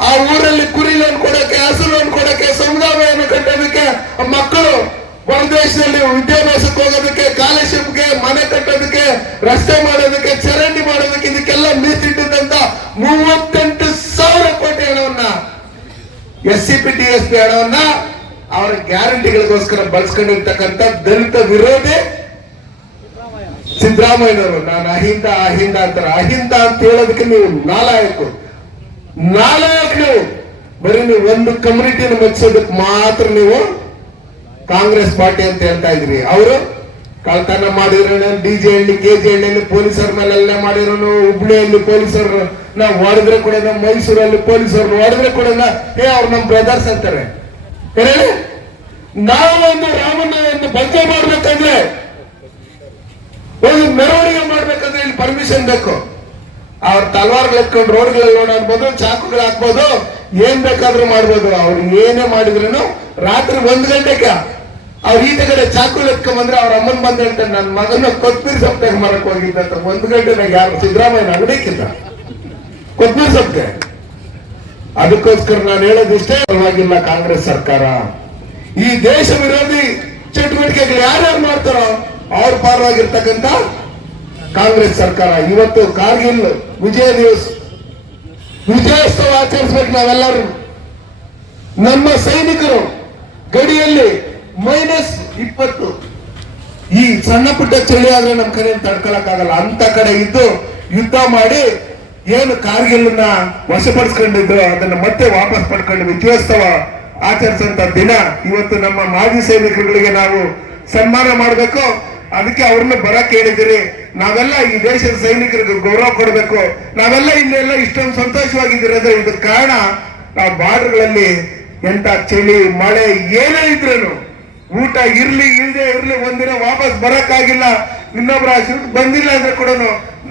ಆ ಊರಲ್ಲಿ ಕುರಿ ಲೋನ್ ಕೊಡಕ್ಕೆ, ಹಸು ಲೋನ್ ಕೊಡಕ್ಕೆ, ಸಮುದಾಯವನ್ನು ಕಟ್ಟೋದಕ್ಕೆ, ಮಕ್ಕಳು ಮಕ್ಕಳು ದೇಶದಲ್ಲಿ ವಿದ್ಯಾಭ್ಯಾಸಕ್ಕೆ ಹೋಗೋದಕ್ಕೆ ಕಾಲೇಜಿಗೆ ಮನೆ ಕಟ್ಟೋದಕ್ಕೆ, ರಸ್ತೆ ಮಾಡೋದಕ್ಕೆ, ಚರಂಡಿ ಮಾಡೋದಕ್ಕೆ, ಇದಕ್ಕೆಲ್ಲ ಮೀಸಿಟ್ಟಿದ್ದಂತ ಮೂವತ್ತೆಂಟು ಸಾವಿರ ಕೋಟಿ ಹಣವನ್ನ S C P T S P ಹಣವನ್ನ ಅವರ ಗ್ಯಾರಂಟಿಗಳಿಗೋಸ್ಕರ ಬಳಸ್ಕೊಂಡಿರ್ತಕ್ಕಂಥ ದಲಿತ ವಿರೋಧಿ ಸಿದ್ದರಾಮಯ್ಯನವರು. ನಾನು ಅಹಿಂದ ಅಹಿಂದ ಅಂತಾರೆ. ಅಹಿಂದ ಅಂತ ಹೇಳೋದಕ್ಕೆ ನೀವು ನಾಲಾಯಕು ನಾಲಾಯಕ ನೀವು. ಬರೀ ನೀವು ಒಂದು ಕಮ್ಯುನಿಟಿನ ಮೆಚ್ಚೋದಕ್ಕೆ ಮಾತ್ರ ನೀವು ಕಾಂಗ್ರೆಸ್ ಪಾರ್ಟಿ ಅಂತ ಹೇಳ್ತಾ ಇದ್ರಿ ಅವರು ಕಳ್ತನ ಮಾಡಿರೋನು D J Halli, K G ಹಳ್ಳಿಯಲ್ಲಿ ಪೊಲೀಸರ ಮೇಲೆಲ್ಲ ಮಾಡಿರೋನು ಹುಬ್ಳಿಯಲ್ಲಿ ಪೊಲೀಸರು ನಾವು ಹೊಡೆದ್ರೆ ಕೂಡ ಮೈಸೂರಲ್ಲಿ ಪೊಲೀಸರು ಹೊಡೆದ್ರೆ ಕೂಡ ಏ, ಅವ್ರು ನಮ್ಮ ಬ್ರದರ್ಸ್ ಅಂತಾರೆ. ನಾವೊಂದು ರಾಮನ ಒಂದು ಬಂಕೆ ಮಾಡ್ಬೇಕಂದ್ರೆ, ಒಂದು ಮೆರವಣಿಗೆ ಮಾಡ್ಬೇಕಂದ್ರೆ ಇಲ್ಲಿ ಪರ್ಮಿಷನ್ ಬೇಕು. ಅವ್ರ ತಲವಾರ್ಗಳು ಎತ್ಕೊಂಡು ರೋಡ್ಗಳಲ್ಲಿ ಓಡಾಡ್ಬೋದು, ಚಾಕುಗಳು ಹಾಕ್ಬೋದು, ಏನ್ ಬೇಕಾದ್ರೂ ಮಾಡ್ಬೋದು. ಅವ್ರು ಏನೇ ಮಾಡಿದ್ರು ರಾತ್ರಿ ಒಂದ್ ಗಂಟೆಗೆ ಅವ್ರ ಈತ ಕಡೆ ಚಾಕು ಎತ್ಕೊಂಡ್ ಬಂದ್ರೆ ಅವ್ರ ಅಮ್ಮನ್ ಬಂದ ಹೇಳ್ತಾರೆ ನನ್ನ ಮಗನ ಕೊತ್ಮೀರಿ ಸಪ್ತಾಗ ಮಾಡಕ್ ಹೋಗಿದ್ದ ಒಂದ್ ಗಂಟೆನಾಗ ಯಾರು ಸಿದ್ದರಾಮಯ್ಯ ಅಂಗಡಿಕ್ಕಿಂತ ಕೊತ್ಮೀರಿ ಸೊಪ್ಪೆ ಅದಕ್ಕೋಸ್ಕರ ನಾನು ಹೇಳೋದಿಷ್ಟೇ ಪರವಾಗಿಲ್ಲ ಕಾಂಗ್ರೆಸ್ ಸರ್ಕಾರ. ಈ ದೇಶ ವಿರೋಧಿ ಚಟುವಟಿಕೆಗಳು ಯಾರ್ಯಾರು ಮಾಡ್ತಾರೋ ಅವ್ರ ಪರವಾಗಿರ್ತಕ್ಕಂಥ ಕಾಂಗ್ರೆಸ್ ಸರ್ಕಾರ. ಇವತ್ತು ಕಾರ್ಗಿಲ್ ವಿಜಯ ದಿವಸ. ವಿಜಯೋತ್ಸವ ಆಚರಿಸ್ಬೇಕು ನಾವೆಲ್ಲರೂ. ನಮ್ಮ ಸೈನಿಕರು ಗಡಿಯಲ್ಲಿ ಮೈನಸ್ ಇಪ್ಪತ್ತು. ಈ ಸಣ್ಣ ಪುಟ್ಟ ಚಳಿ ಆದ್ರೆ ನಮ್ಮ ಕಡೆ ತಡ್ಕೊಳಕ್ಕಾಗಲ್ಲ. ಅಂತ ಕಡೆ ಇದ್ದು ಯುದ್ಧ ಮಾಡಿ ಏನು ಕಾರ್ಗಿಲ್ನ ವಶಪಡಿಸ್ಕೊಂಡಿದ್ರು ಅದನ್ನ ಮತ್ತೆ ವಾಪಸ್ ಪಡ್ಕೊಂಡು ವಿಜಯೋತ್ಸವ ಆಚರಿಸಂತ ದಿನ ಇವತ್ತು ನಮ್ಮ ಮಾಜಿ ಸೈನಿಕರುಗಳಿಗೆ ನಾವು ಸನ್ಮಾನ ಮಾಡಬೇಕು. ಅದಕ್ಕೆ ಅವ್ರನ್ನ ಬರಕ್ ಕೇಳಿದಿರಿ ನಾವೆಲ್ಲ ಈ ದೇಶದ ಸೈನಿಕರಿಗೆ ಗೌರವ ಕೊಡಬೇಕು. ನಾವೆಲ್ಲ ಇನ್ನೆಲ್ಲ ಇಷ್ಟೊಂದು ಸಂತೋಷವಾಗಿದ್ದೀರಂದ್ರೆ ಇದಕ್ಕೆ ಕಾರಣ ನಾವು ಬಾರ್ಡರ್ಗಳಲ್ಲಿ ಎಂತ ಚಳಿ, ಮಳೆ ಏನೇ ಇದ್ರೂ ಊಟ ಇರ್ಲಿ, ಇಲ್ದೆ ಇರ್ಲಿ ಒಂದಿನ ವಾಪಸ್ ಬರಕ್ಕಾಗಿಲ್ಲ. ಇನ್ನೊಬ್ರ ಶಿಫ್ಟ್ ಬಂದಿಲ್ಲ ಅಂದ್ರೆ ಕೂಡ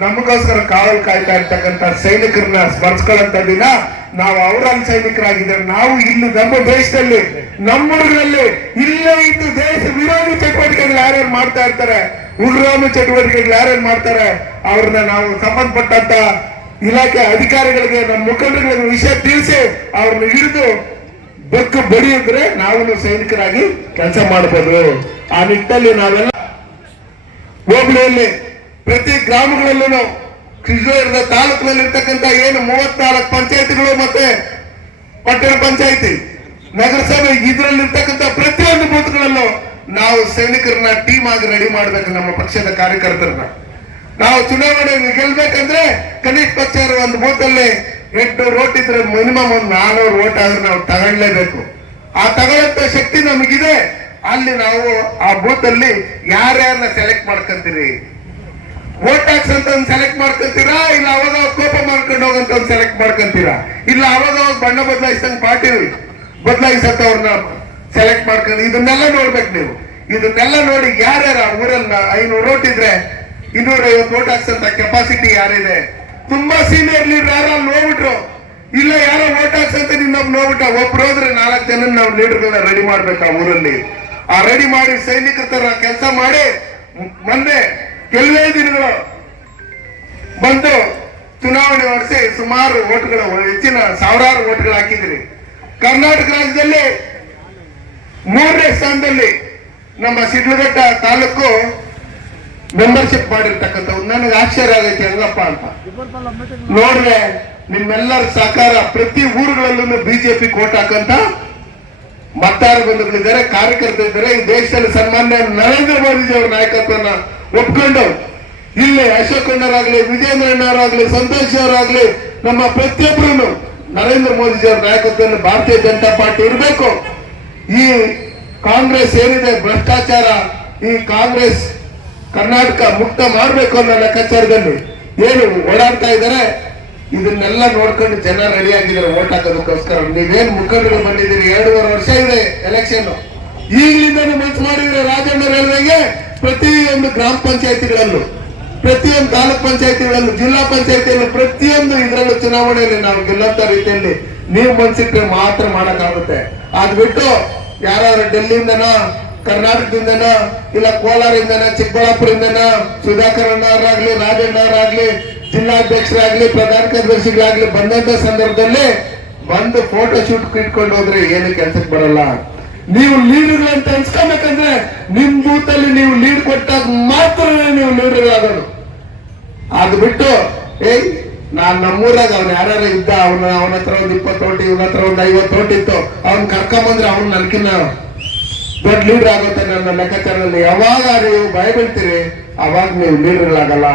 ನಮಗೋಸ್ಕರ ಕಾವಲ್ ಕಾಯ್ತಾ ಇರ್ತಕ್ಕಂಥ ಸೈನಿಕರನ್ನ ಸ್ಮರಿಸ್ಕೊಳ್ಳಂತ ದಿನ ನಾವು ಅವರ ಸೈನಿಕರಾಗಿದ್ದೇವೆ ನಾವು ಇಲ್ಲಿ ನಮ್ಮ ದೇಶದಲ್ಲಿ ನಮ್ಮೂರಿನಲ್ಲಿ ಊರಲ್ಲಿ ಇಲ್ಲೇ ಇದ್ದು ದೇಶ ವಿರೋಧಿ ಚಟುವಟಿಕೆಗಳು ಯಾರ್ಯಾರು ಮಾಡ್ತಾ ಇರ್ತಾರೆ, ಉಗ್ರಗಾಮಿ ಚಟುವಟಿಕೆಗಳು ಯಾರ್ಯಾರು ಮಾಡ್ತಾರೆ, ಅವ್ರನ್ನ ನಾವು ಸಂಬಂಧಪಟ್ಟಂತ ಇಲಾಖೆ ಅಧಿಕಾರಿಗಳಿಗೆ, ನಮ್ಮ ಮುಖಂಡರುಗಳಿಗೆ ವಿಷಯ ತಿಳಿಸಿ ಅವ್ರನ್ನ ಹಿಡಿದು ಬೆಕ್ಕು ಬಡಿಯಿದ್ರೆ ನಾವು ಸೈನಿಕರಾಗಿ ಕೆಲಸ ಮಾಡಬಹುದು ಆ ನಿಟ್ಟಲ್ಲಿ ನಾವೆಲ್ಲ ಹೋಬಳಿಯಲ್ಲಿ ಪ್ರತಿ ಗ್ರಾಮಗಳಲ್ಲೂ ಕೃಷ್ಣದ ತಾಲೂಕಿನಲ್ಲಿರ್ತಕ್ಕಂಥ ಏನು ಮೂವತ್ನಾಲ್ಕು ಪಂಚಾಯತಿಗಳು ಮತ್ತೆ ಪಟ್ಟಣ ಪಂಚಾಯತಿ, ನಗರಸಭೆ ಇದರಲ್ಲಿ ಇರ್ತಕ್ಕಂಥ ಪ್ರತಿಯೊಂದು ಬೂತ್ಗಳಲ್ಲೂ ನಾವು ಸೈನಿಕರನ್ನ ಟೀಮ್ ಆಗಿ ರೆಡಿ ಮಾಡಬೇಕು ನಮ್ಮ ಪಕ್ಷದ ಕಾರ್ಯಕರ್ತರನ್ನ. ನಾವು ಚುನಾವಣೆ ಗೆಲ್ಬೇಕಂದ್ರೆ ಕನಿಷ್ಠ ಪಕ್ಷ ಒಂದು ಬೂತ್ ಅಲ್ಲಿ ಎಂಟು ಓಟ್ ಇದ್ರೆ ಮಿನಿಮಮ್ ಒಂದು ನಾನ್ನೂರು ಓಟ್ ಆದ್ರೆ ನಾವು ತಗೊಳ್ಳೇಬೇಕು. ಆ ತಗೊಳ್ಳಂತ ಶಕ್ತಿ ನಮಗಿದೆ. ಅಲ್ಲಿ ನಾವು ಆ ಬೂತ್ ಅಲ್ಲಿ ಯಾರ್ಯಾರನ್ನ ಸೆಲೆಕ್ಟ್ ಮಾಡ್ಕೊಂತೀರಿ? ವೋಟ್ ಹಾಕ್ಸ್ ಅಂತ ಒಂದು ಸೆಲೆಕ್ಟ್ ಮಾಡ್ಕೊಂತೀರಾ? ಇಲ್ಲ ಅವಾಗ ಕೋಪ ಮಾಡ್ಕೊಂಡು ಹೋಗಂತ ಒಂದು ಸೆಲೆಕ್ಟ್ ಮಾಡ್ಕೊಂತೀರಾ? ಇಲ್ಲ ಅವಾಗ ಅವಾಗ ಬಣ್ಣ ಬದಲಾಯಿಸಂಗ್ ಪಾರ್ಟಿ ಬದಲಾಯಿಸತ್ತ ಅವ್ರನ್ನ ಸೆಲೆಕ್ಟ್ ಮಾಡ್ಕೊಂಡು ಇದನ್ನೆಲ್ಲ ನೋಡ್ಬೇಕು ನೀವು. ಇದನ್ನೆಲ್ಲ ನೋಡಿ ಯಾರ್ಯಾರ ಊರಲ್ಲಿ ಐನೂರು ಓಟ್ ಇದ್ರೆ ಇನ್ನೂರ ಐವತ್ತು ಓಟ್ ಹಾಕ್ಸಂತ ಕೆಪಾಸಿಟಿ ಯಾರಿದೆ? ತುಂಬಾ ಸೀನಿಯರ್ ಲೀಡರ್ ಯಾರು ನೋಡ್ಬಿಟ್ರು. ಇಲ್ಲ ಯಾರೋ ಓಟ್ ಹಾಕ್ಸಂತ ನಿನ್ನೊಬ್ ನೋಡ್ಬಿಟ್ಟ ಒಬ್ರು ಹೋದ್ರೆ ನಾಲ್ಕು ಜನ ನಾವು ಲೀಡರ್ಗಳನ್ನ ರೆಡಿ ಮಾಡ್ಬೇಕು ಆ ಊರಲ್ಲಿ. ಆ ರೆಡಿ ಮಾಡಿ ಸೈನಿಕರ ತರ ಕೆಲಸ ಮಾಡಿ. ಮೊನ್ನೆ ಕೆಲವೇ ದಿನಗಳು ಬಂದು ಚುನಾವಣೆ ನಡೆಸಿ ಸುಮಾರು ಓಟ್ಗಳು ಹೆಚ್ಚಿನ ಸಾವಿರಾರು ಓಟ್ಗಳು ಹಾಕಿದ್ರಿ. ಕರ್ನಾಟಕ ರಾಜ್ಯದಲ್ಲಿ ಮೂರನೇ ಸ್ಥಾನದಲ್ಲಿ ನಮ್ಮ ಸಿಡ್ಲಘಟ್ಟ ತಾಲೂಕು ಮೆಂಬರ್ಶಿಪ್ ಮಾಡಿರ್ತಕ್ಕಂಥದ್ದು ನನಗೆ ಆಶ್ಚರ್ಯ ಆಗೈತೆ, ಹೆಂಗಪ್ಪ ಅಂತ. ನೋಡ್ರೆ ನಿಮ್ಮೆಲ್ಲರ ಸಹಕಾರ ಪ್ರತಿ ಊರುಗಳಲ್ಲೂ ಬಿಜೆಪಿ ಕೋಟ್ ಹಾಕಂತ ಮತದಾರ ಬಂಧುಗಳಿದ್ದಾರೆ ಕಾರ್ಯಕರ್ತ ಇದ್ದಾರೆ. ಈ ದೇಶದಲ್ಲಿ ಸನ್ಮಾನ್ಯ ನರೇಂದ್ರ ಮೋದಿಜಿ ಅವರ ನಾಯಕತ್ವನ ಒಪ್ಕೊಂಡು, ಇಲ್ಲಿ ಅಶೋಕಣ್ಣರಾಗ್ಲಿ ವಿಜಯೇಂದ್ರಣ್ಣವರಾಗ್ಲಿ ಸಂತೋಷ್ ಅವರಾಗ್ಲಿ, ನಮ್ಮ ಪ್ರತಿಯೊಬ್ಬರನ್ನು ನರೇಂದ್ರ ಮೋದಿಜಿ ಅವರ ನಾಯಕತ್ವದಲ್ಲಿ ಭಾರತೀಯ ಜನತಾ ಪಾರ್ಟಿ ಇರಬೇಕು. ಈ ಕಾಂಗ್ರೆಸ್ ಏನಿದೆ, ಭ್ರಷ್ಟಾಚಾರ, ಈ ಕಾಂಗ್ರೆಸ್ ಕರ್ನಾಟಕ ಮುಕ್ತ ಮಾಡಬೇಕು ಅನ್ನೋ ಲೆಕ್ಕಾಚಾರದಲ್ಲಿ ಏನು ಓಡಾಡ್ತಾ ಇದ್ದಾರೆ ಇದನ್ನೆಲ್ಲ ನೋಡ್ಕೊಂಡು ಜನ ರೆಡಿ ಆಗಿದ್ದಾರೆ ಓಟ್ ಹಾಕೋದಕ್ಕೋಸ್ಕರ. ನೀವೇನ್ ಮುಖಂಡರು ಬಂದಿದ್ದೀರಿ? ಎರಡೂವರೆ ವರ್ಷ ಇದೆ ಎಲೆಕ್ಷನ್ ಈಗಲಿಂದ ಮನ್ಸು ಮಾಡಿದ್ರೆ ರಾಜಣ್ಣ ರೈಲ್ವೆಗೆ ಪ್ರತಿಯೊಂದು ಗ್ರಾಮ ಪಂಚಾಯತಿಗಳಲ್ಲೂ ಪ್ರತಿಯೊಂದು ತಾಲೂಕ್ ಪಂಚಾಯತಿಗಳಲ್ಲೂ, ಜಿಲ್ಲಾ ಪಂಚಾಯತಿಯಲ್ಲೂ ಪ್ರತಿಯೊಂದು ಇದರಲ್ಲೂ ಚುನಾವಣೆಯಲ್ಲಿ ನಾವು ಗೆಲ್ಲಂತ ರೀತಿಯಲ್ಲಿ ನೀವು ಮನ್ಸಿಟ್ರೆ ಮಾತ್ರ ಮಾಡಕ್ಕಾಗುತ್ತೆ. ಅದ್ ಬಿಟ್ಟು ಯಾರು ಡೆಲ್ಲಿಯಿಂದನೋ, ಕರ್ನಾಟಕದಿಂದನೋ, ಇಲ್ಲ ಕೋಲಾರಿಂದನ ಚಿಕ್ಕಬಳ್ಳಾಪುರದಿಂದನೋ, ಸುಧಾಕರ್ ಅಣ್ಣವರಾಗ್ಲಿ ರಾಜಣ್ಣವರಾಗ್ಲಿ ಜಿಲ್ಲಾಧ್ಯಕ್ಷರಾಗ್ಲಿ, ಪ್ರಧಾನ ಕಾರ್ಯದರ್ಶಿಗಳಾಗ್ಲಿ ಬಂದಂತ ಸಂದರ್ಭದಲ್ಲಿ ಬಂದು ಫೋಟೋ ಶೂಟ್ ಇಟ್ಕೊಂಡು ಹೋದ್ರೆ ಏನು ಕೆಲ್ಸಕ್ಕೆ ಬರಲ್ಲ. ನೀವು ಲೀಡರ್ ಅಂತ ಅನ್ಸ್ಕೊಬೇಕಂದ್ರೆ ನಿಮ್ ಬೂತ್ ಅಲ್ಲಿ ನೀವು ಲೀಡ್ ಕೊಟ್ಟಾಗ ಮಾತ್ರ ನೀವು ಲೀಡರ್ಗಳಾಗೋದು ಅದು ಬಿಟ್ಟು ಏಯ್, ನಾನ್ ನಮ್ಮೂರಾಗ ಅವ್ನ ಯಾರು ಇದ್ದ, ಅವನ ಅವನ ಹತ್ರ ಒಂದ್ ಇಪ್ಪತ್ತು ಓಟಿ, ಇವನ ಹತ್ರ ಒಂದ್ ಐವತ್ತು ಇತ್ತು, ಅವ್ನ್ ಕರ್ಕೊಂಬಂದ್ರೆ ಅವ್ನ್ ನನ್ಕಿನ್ನ ದೊಡ್ಡ ಲೀಡರ್ ಆಗುತ್ತೆ ನನ್ನ ಲೆಕ್ಕಾಚಾರದಲ್ಲಿ. ಯಾವಾಗ ನೀವು ಭಯ ಬೀಳ್ತೀರಿ ಅವಾಗ ನೀವು ಲೀಡರ್ಗಳಾಗಲ್ಲ.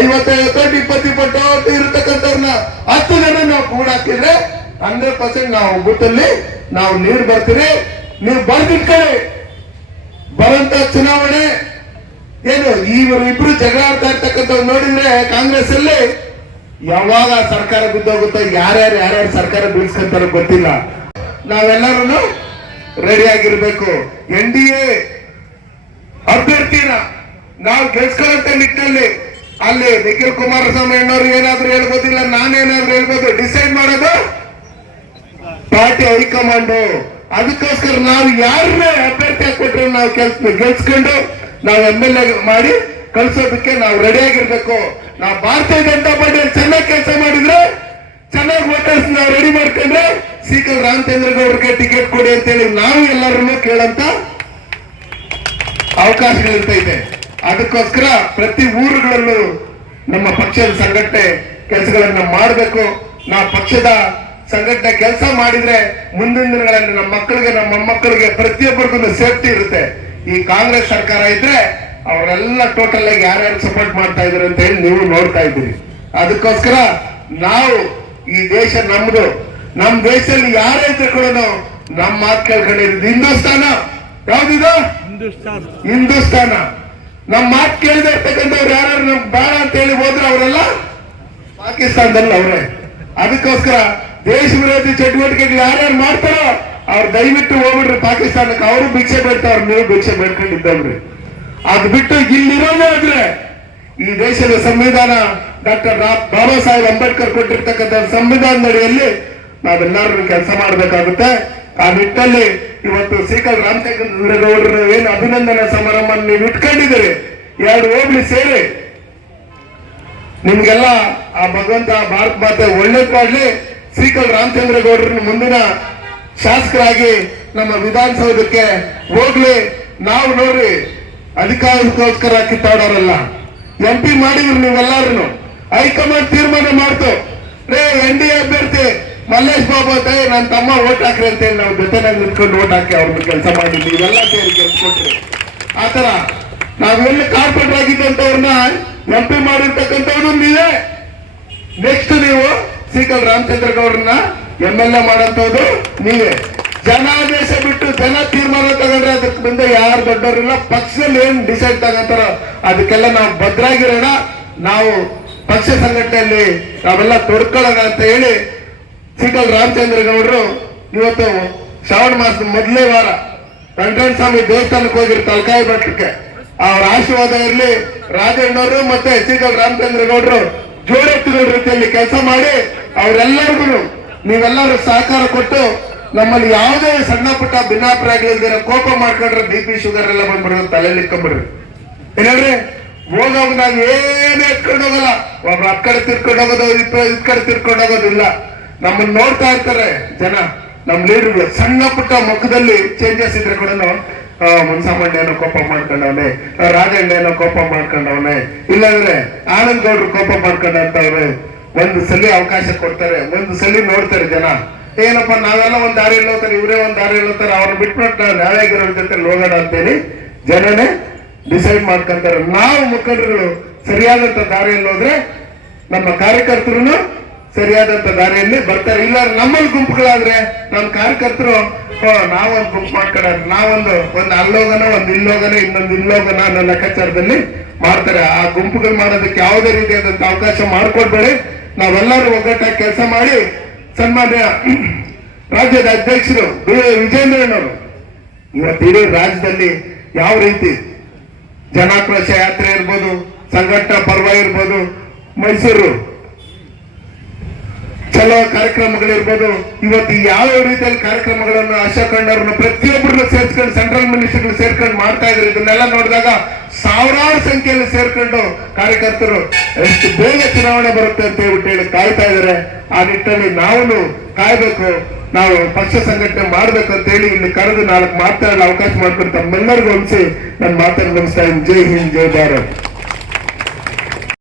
ಐವತ್ತೈವತ್ತು ಇಪ್ಪತ್ತು ಇಪ್ಪತ್ತು ಇರತಕ್ಕಂಥವ್ರನ್ನ ಹತ್ತು ಜನ ನಾವು ಕೂಡ ಹಾಕಿದ್ರೆ ಹಂಡ್ರೆಡ್ ಪರ್ಸೆಂಟ್ ನಾವು ಬೂತಲ್ಲಿ ನಾವು ಲೀಡ್ ಬರ್ತೀರಿ. ನೀವು ಬರ್ದಿಟ್ಕೊಳ್ಳಿ. ಬರಂತ ಚುನಾವಣೆ, ಏನು ಇವರು ಇಬ್ರು ಜಗಳ ಆಡ್ತಾ ನೋಡಿದ್ರೆ ಕಾಂಗ್ರೆಸ್ ಅಲ್ಲಿ ಯಾವಾಗ ಸರ್ಕಾರ ಬಿದ್ದೋಗುತ್ತೋ, ಯಾರ್ಯಾರು ಯಾರ್ಯಾರು ಸರ್ಕಾರ ಬೀಳ್ಸ್ಕೊಂತಾರೋ ಗೊತ್ತಿಲ್ಲ. ನಾವೆಲ್ಲರೂ ರೆಡಿ ಆಗಿರ್ಬೇಕು. ಎನ್ ಡಿ ಎ ಅಭ್ಯರ್ಥಿನ ನಾವು ಗೆಲ್ಸ್ಕೊಳ್ಳಂತ ನಿಟ್ಟಿನಲ್ಲಿ ಅಲ್ಲಿ ನಿಖಿಲ್ ಕುಮಾರಸ್ವಾಮಿ ಅಣ್ಣವ್ರು ಏನಾದ್ರು ಹೇಳ್ಬೋದಿಲ್ಲ, ನಾನೇನಾದ್ರೂ ಹೇಳ್ಬೋದು, ಡಿಸೈಡ್ ಮಾಡೋದು ಪಾರ್ಟಿ ಹೈಕಮಾಂಡ್. ಅದಕ್ಕೋಸ್ಕರ ನಾವು ಯಾರನ್ನೇ ಅಭ್ಯರ್ಥಿ ಹಾಕ್ಬಿಟ್ರೆ ನಾವು ಕೆಲ್ಸ ಗೆಲ್ಸ್ಕೊಂಡು ನಾವು ಎಂ ಎಲ್ ಎ ಮಾಡಿ ಕಳ್ಸೋದಕ್ಕೆ ನಾವು ರೆಡಿ ಆಗಿರ್ಬೇಕು. ನಾವು ಭಾರತೀಯ ಜನತಾ ಪಾರ್ಟಿಯಲ್ಲಿ ಚೆನ್ನಾಗಿ ಕೆಲಸ ಮಾಡಿದ್ರೆ, ಚೆನ್ನಾಗಿ ವೋಟರ್ಸ್ ನಾವು ರೆಡಿ ಮಾಡ್ಕೊಂಡ್ರೆ ಸಿಕಲ್ ರಾಮಚಂದ್ರ ಟಿಕೆಟ್ ಕೊಡಿ ಅಂತೇಳಿ ನಾವು ಎಲ್ಲರನ್ನೂ ಕೇಳಂತ ಅವಕಾಶಗಳಿರ್ತೈತೆ ಅದಕ್ಕೋಸ್ಕರ ಪ್ರತಿ ಊರುಗಳಲ್ಲೂ ನಮ್ಮ ಪಕ್ಷದ ಸಂಘಟನೆ ಕೆಲಸಗಳನ್ನ ಮಾಡಬೇಕು. ನಾವು ಪಕ್ಷದ ಸಂಘಟನೆ ಕೆಲಸ ಮಾಡಿದ್ರೆ ಮುಂದಿನ ದಿನಗಳಲ್ಲಿ ನಮ್ಮ ಮಕ್ಕಳಿಗೆ, ನಮ್ಮ ಮೊಮ್ಮಕ್ಕಳಿಗೆ ಪ್ರತಿಯೊಬ್ಬರಿಗೂ ಸೇಫ್ಟಿ ಇರುತ್ತೆ. ಈ ಕಾಂಗ್ರೆಸ್ ಸರ್ಕಾರ ಇದ್ರೆ ಅವರೆಲ್ಲ ಟೋಟಲ್ ಆಗಿ ಯಾರ್ಯಾರು ಸಪೋರ್ಟ್ ಮಾಡ್ತಾ ಇದಾರೆ ಅಂತ ಹೇಳಿ ನೀವು ನೋಡ್ತಾ ಇದ್ದೀರಿ. ಅದಕ್ಕೋಸ್ಕರ ನಾವು ಈ ದೇಶ ನಮ್ದು. ನಮ್ ದೇಶದಲ್ಲಿ ಯಾರೇ ಇದ್ರೆ ಕೂಡ ನಾವು ನಮ್ಮ ಮಾತು ಕೇಳ್ಕೊಂಡಿರೋದು ಹಿಂದೂಸ್ತಾನ. ಯಾವ್ದಿದು? ಹಿಂದೂಸ್ತಾನ. ನಮ್ಮ ಮಾತು ಕೇಳದೆ ಇರ್ತಕ್ಕಂಥವ್ರು ಯಾರು ನಮ್ ಬೇಡ ಅಂತ ಹೇಳಿ ಹೋದ್ರೆ ಅವರೆಲ್ಲ? ಪಾಕಿಸ್ತಾನದಲ್ಲಿ ಅವರೇ. ಅದಕ್ಕೋಸ್ಕರ ದೇಶ ವಿರೋಧಿ ಚಟುವಟಿಕೆಗಳು ಯಾರ್ಯಾರು ಮಾಡ್ತಾರೋ ಅವ್ರು ದಯವಿಟ್ಟು ಹೋಗ್ಬಿಟ್ರೆ ಪಾಕಿಸ್ತಾನಕ್ಕೆ. ಅವರು ಭಿಕ್ಷೆ ಬೇಡ್ತಾವ್ರು ನೀವು ಭಿಕ್ಷೆ ಬೇಡ್ಕೊಂಡಿದ್ದವ್ರಿ. ಅದ್ ಬಿಟ್ಟು ಇಲ್ಲಿರೋನೇ ಆದ್ರೆ ಈ ದೇಶದ ಸಂವಿಧಾನ ಡಾಕ್ಟರ್ ಬಾಬಾ ಸಾಹೇಬ್ ಅಂಬೇಡ್ಕರ್ ಕೊಟ್ಟಿರ್ತಕ್ಕಂಥ ಸಂವಿಧಾನದ ಅಡಿಯಲ್ಲಿ ನಾವೆಲ್ಲರೂ ಕೆಲಸ ಮಾಡಬೇಕಾಗುತ್ತೆ. ಆ ನಿಟ್ಟಲ್ಲಿ ಇವತ್ತು ಸೀಕಲ್ ರಾಮಚಂದ್ರಗೌಡರ ಏನು ಅಭಿನಂದನಾ ಸಮಾರಂಭ ನೀವು ಇಟ್ಕೊಂಡಿದ್ದೀರಿ. ಎರಡು ಹೋಗ್ಲಿ ಸೇರಿ. ನಿಮ್ಗೆಲ್ಲ ಆ ಭಗವಂತ ಭಾರತ ಮಾತೆ ಒಳ್ಳೇದ್ ಮಾಡ್ಲಿ. ಸೀಕಲ್ ರಾಮಚಂದ್ರ ಗೌಡ್ರನ್ನ ಮುಂದಿನ ಶಾಸಕರಾಗಿ ನಮ್ಮ ವಿಧಾನಸೌಧಕ್ಕೆ ಹೋಗ್ಲಿ. ನಾವು ನೋಡ್ರಿ ಅಧಿಕಾರಕ್ಕೋಸ್ಕರ ಕಿತ್ತಾಡೋರಲ್ಲ. ಎಂ ಪಿ ಮಾಡಿದ್ರು ನೀವೆಲ್ಲಾರು ಹೈಕಮಾಂಡ್ ತೀರ್ಮಾನ ಮಾಡ್ತು. ರೇ, ಎನ್ ಡಿ ಅಭ್ಯರ್ಥಿ ಮಲ್ಲೇಶ್ ಬಾಬು ಅಂತ ನನ್ನ ತಮ್ಮ ಓಟ್ ಹಾಕ್ರಿ ಅಂತ ಹೇಳಿ ನಾವು ಜೊತೆನಾಗ ನಿಂತ್ಕೊಂಡು ಓಟ್ ಹಾಕಿ ಅವ್ರನ್ನ ಕೆಲಸ ಮಾಡಿದ್ವಿ ಇವೆಲ್ಲ ಸೇರಿ ಕೆಲಸ ಆತರ ನಾವೆಲ್ಲ ಕಾರ್ಪೊರೇಟರ್ ಆಗಿದ್ದಂತವ್ರನ್ನ ಎಂ ಪಿ ಮಾಡಿರ್ತಕ್ಕಂಥವ್ರು ನೀವೇ. ನೆಕ್ಸ್ಟ್ ನೀವು ಸೀಕಲ್ ರಾಮಚಂದ್ರ ಗೌಡ್ರನ್ನ ಎಂ ಎಲ್ ಎ ಮಾಡಂತವ್ರು ನೀವೇ. ಜನಾದೇಶ ಬಿಟ್ಟು ಜನ ತೀರ್ಮಾನ ತಗೊಂಡ್ರೆ ಅದಕ್ಕೆ ಮುಂದೆ ಯಾರು ದೊಡ್ಡವರಿಲ್ಲ, ಪಕ್ಷದಲ್ಲಿ ಏನ್ ಡಿಸೈಡ್ ತಗೊಂತಾರೋ ಅದಕ್ಕೆಲ್ಲ ನಾವು ಭದ್ರಾಗಿರೋಣ. ನಾವು ಪಕ್ಷ ಸಂಘಟನೆಯಲ್ಲಿ ನಾವೆಲ್ಲ ತೊಡ್ಕೊಳ್ಳೋಣ ಅಂತ ಹೇಳಿ ಸೀಕಲ್ ರಾಮಚಂದ್ರ ಗೌಡರು ಇವತ್ತು ಶ್ರಾವಣ ಮಾಸದ ಮೊದಲೇ ವಾರ ವೆಂಕಟೇಶ್ವರ ಸ್ವಾಮಿ ದೇವಸ್ಥಾನಕ್ಕೆ ಹೋಗಿರು ತಲಕಾಯಿ ಬೆಟ್ಟಕ್ಕೆ ಅವ್ರ ಆಶೀರ್ವಾದ ಇರಲಿ. ರಾಜಣ್ಣವರು ಮತ್ತೆ ಸೀಕಲ್ ರಾಮಚಂದ್ರ ಗೌಡರು ಜೋಡೆತ್ತಿನ ರೀತಿಯಲ್ಲಿ ಕೆಲಸ ಮಾಡಿ ಅವರೆಲ್ಲರಿಗೂ ನೀವೆಲ್ಲರೂ ಸಹಕಾರ ಕೊಟ್ಟು ನಮ್ಮಲ್ಲಿ ಯಾವುದೇ ಸಣ್ಣ ಪುಟ್ಟ ಭಿನ್ನಾಭಿಪ್ರಾಯಗಳಿಲ್ದಿರ ಕೋಪ ಮಾಡ್ಕೊಂಡ್ರೆ ಬಿ ಪಿ ಶುಗರ್ ಎಲ್ಲ ಬಂದ್ಬಿಡ್ರಿ ತಲೆಯಲ್ಲಿ ಇಟ್ಕೊಂಡ್ಬಿಡ್ರಿ. ಏನೇಳ್ರಿ ಹೋಗೋವಾಗ ನಾವು ಏನೇ ಇಟ್ಕೊಂಡೋಗಲ್ಲ ಒಬ್ರು ಅಕ್ಕಡೆ ಕಡೆ ತಿರ್ಕೊಂಡು ಹೋಗೋದು, ಇದ್ ಕಡೆ ನಮ್ಮನ್ನ ನೋಡ್ತಾ ಇರ್ತಾರೆ ಜನ. ನಮ್ಮ ಲೀಡರ್ಗಳು ಸಣ್ಣ ಪುಟ್ಟ ಮುಖದಲ್ಲಿ ಚೇಂಜಸ್ ಇದ್ರೆ ಕೂಡ ಮುನ್ಸಾಮಣ್ಣ ಏನೋ ಕೋಪ ಮಾಡ್ಕೊಂಡವನೆ ರಾಜಣ್ಣ ಏನೋ ಕೋಪ ಮಾಡ್ಕೊಂಡವನೆ, ಇಲ್ಲಾಂದ್ರೆ ಆನಂದ್ ಗೌಡ್ರು ಕೋಪ ಮಾಡ್ಕೊಂಡಂತವ್ರೆ ಒಂದು ಸಲ ಅವಕಾಶ ಕೊಡ್ತಾರೆ, ಒಂದು ಸಲ ನೋಡ್ತಾರೆ ಜನ. ಏನಪ್ಪ, ನಾವೆಲ್ಲ ಒಂದ್ ದಾರಿ ಹೋಗ್ತಾರೆ ಇವರೇ ಒಂದ್ ದಾರಿ ಹೋಗ್ತಾರೆ ಅವ್ರನ್ನ ಬಿಟ್ಬಿಟ್ಟು ನಾವು ನ್ಯಾಯಾಗಿರೋರ ಜೊತೆ ಹೋಗೋಣ ಅಂತೇಳಿ ಜನನೇ ಡಿಸೈಡ್ ಮಾಡ್ಕೊಂತಾರೆ. ನಾವು ಮುಖಂಡರುಗಳು ಸರಿಯಾದಂತ ದಾರಿಯಲ್ಲಿ ಹೋದ್ರೆ ನಮ್ಮ ಕಾರ್ಯಕರ್ತರು ಸರಿಯಾದಂತ ದಾರಿಯಲ್ಲಿ ಬರ್ತಾರೆ. ಇಲ್ಲ, ನಮ್ಮಲ್ಲಿ ಗುಂಪುಗಳಾದ್ರೆ ನಮ್ಮ ಕಾರ್ಯಕರ್ತರು ನಾವೊಂದು ಗುಂಪು ಮಾಡ್ಕೊಂಡ ನಾವೊಂದು, ಒಂದು ಅಲ್ಲೋಗನ, ಒಂದು ಇಲ್ಲೋಗನ, ಇನ್ನೊಂದು ಇಲ್ಲೋಗನ ಅನ್ನೋ ಲೆಕ್ಕಾಚಾರದಲ್ಲಿ ಮಾಡ್ತಾರೆ. ಆ ಗುಂಪುಗಳು ಮಾಡೋದಕ್ಕೆ ಯಾವುದೇ ರೀತಿಯಾದಂತ ಅವಕಾಶ ಮಾಡ್ಕೊಡ್ಬೇಡಿ. ನಾವೆಲ್ಲರೂ ಒಗ್ಗಟ್ಟಾಗಿ ಕೆಲಸ ಮಾಡಿ ಸನ್ಮಾನ್ಯ ರಾಜ್ಯದ ಅಧ್ಯಕ್ಷರು ವಿಜೇಂದ್ರಣ್ಣವರು ಇವತ್ತು ಇಡೀ ರಾಜ್ಯದಲ್ಲಿ ಯಾವ ರೀತಿ ಜನಾಕ್ರೋಶ ಯಾತ್ರೆ ಇರ್ಬೋದು, ಸಂಘಟನಾ ಪರ್ವ ಇರ್ಬೋದು, ಮೈಸೂರು ಚಲೋ ಕಾರ್ಯಕ್ರಮಗಳಿರ್ಬೋದು, ಇವತ್ತು ಯಾವ ರೀತಿಯಲ್ಲಿ ಕಾರ್ಯಕ್ರಮಗಳನ್ನು ಆಶಾ ಕಂಡವ್ರನ್ನ ಪ್ರತಿಯೊಬ್ಬರನ್ನ ಸೇರ್ಸ್ಕೊಂಡು ಸೆಂಟ್ರಲ್ ಮಿನಿಸ್ಟರ್ಗಳು ಸೇರ್ಕೊಂಡು ಮಾಡ್ತಾ ಇದ್ರು, ಇದನ್ನೆಲ್ಲ ನೋಡಿದಾಗ ಸಾವಿರಾರು ಸಂಖ್ಯೆಯಲ್ಲಿ ಸೇರ್ಕೊಂಡು ಕಾರ್ಯಕರ್ತರು ಎಷ್ಟು ಬೇಗ ಚುನಾವಣೆ ಬರುತ್ತೆ ಅಂತ ಹೇಳ್ಬಿಟ್ಟು ಹೇಳಿ ಕಾಯ್ತಾ ಇದಾರೆ. ಆ ನಿಟ್ಟಲ್ಲಿ ನಾವು ಕಾಯ್ಬೇಕು, ನಾವು ಪಕ್ಷ ಸಂಘಟನೆ ಮಾಡ್ಬೇಕು ಅಂತ ಹೇಳಿ ಇಲ್ಲಿ ಕರೆದು ನಾಲ್ಕು ಮಾತಾಡಲು ಅವಕಾಶ ಮಾಡ್ಕೊಂಡು ತಮ್ಮೆಲ್ಲರಿಗೂ ಅನಿಸಿ ನನ್ನ ಮಾತನ್ನು ಮುಗಿಸ್ತಾ ಇದ್ದೀನಿ. ಜೈ ಹಿಂದ್, ಜೈ ಭಾರತ್.